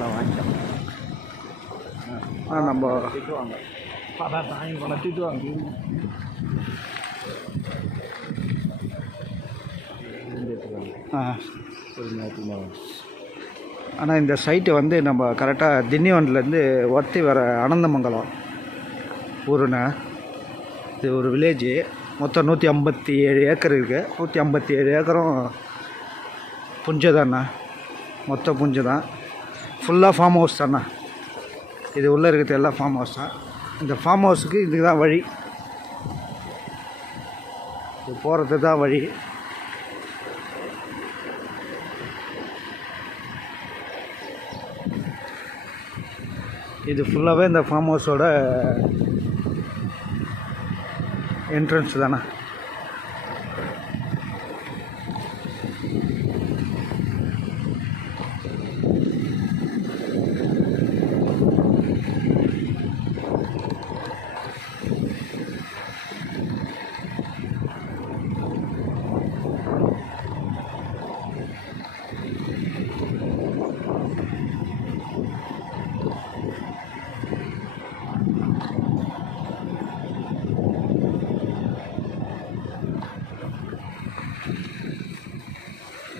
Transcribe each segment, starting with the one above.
எல்லாம் வாங்கிக்கலாம். நம்ம திட்டுவாங்க, வாங்கி போனால் திட்டுவாங்க. ஆனால் இந்த சைட்டு வந்து நம்ம கரெக்டாக திண்டிவனத்துலேருந்து ஒர்த்தி வர அனந்தமங்கலம் ஊருண்ணா. இது ஒரு வில்லேஜு. மொத்தம் 157 ஏக்கர் இருக்குது. 157 ஏக்கரும் புஞ்சை தாண்ணா, மொத்தம் புஞ்சை தான். ஃபுல்லாக ஃபார்ம் ஹவுஸ் தாண்ணா. இது உள்ளே இருக்கிறது எல்லாம் ஃபார்ம் ஹவுஸ் தான். இந்த ஃபார்ம் ஹவுஸுக்கு இதுக்கு தான் வழி, இது போகிறது தான் வழி. இது ஃபுல்லாகவே இந்த ஃபார்ம் ஹவுஸோட என்ட்ரன்ஸ் தானே.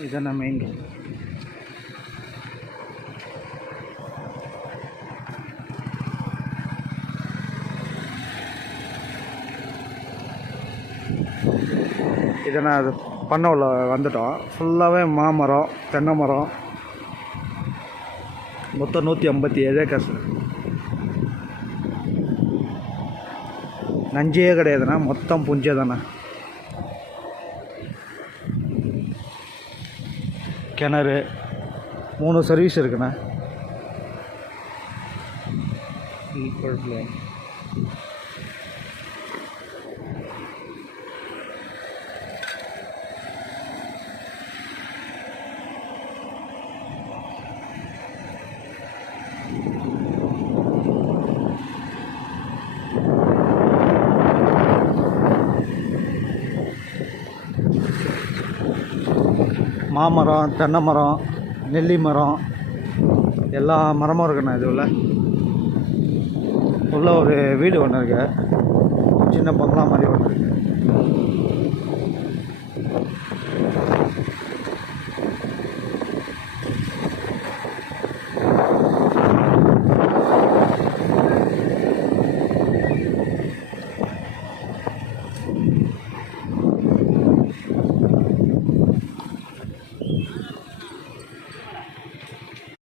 இதுதான் மெயின் ரோடு. இதனால் அது பண்ண உள்ள வந்துட்டோம். ஃபுல்லாகவே மாமரம், தென்னை மரம். மொத்தம் 157 ஏக்கர்ஸ். நஞ்சே கிடையாதுண்ணா, மொத்தம் புஞ்சை தானே. கிணறு 3 சர்வீஸ் இருக்குண்ணா. மாமரம், தென்னை மரம், நெல்லி மரம், எல்லா மரமும் இருக்குண்ணா. இது உள்ள ஒரு வீடு ஒன்று இருக்கு, சின்ன பங்களா மாதிரி ஒன்று இருக்குது.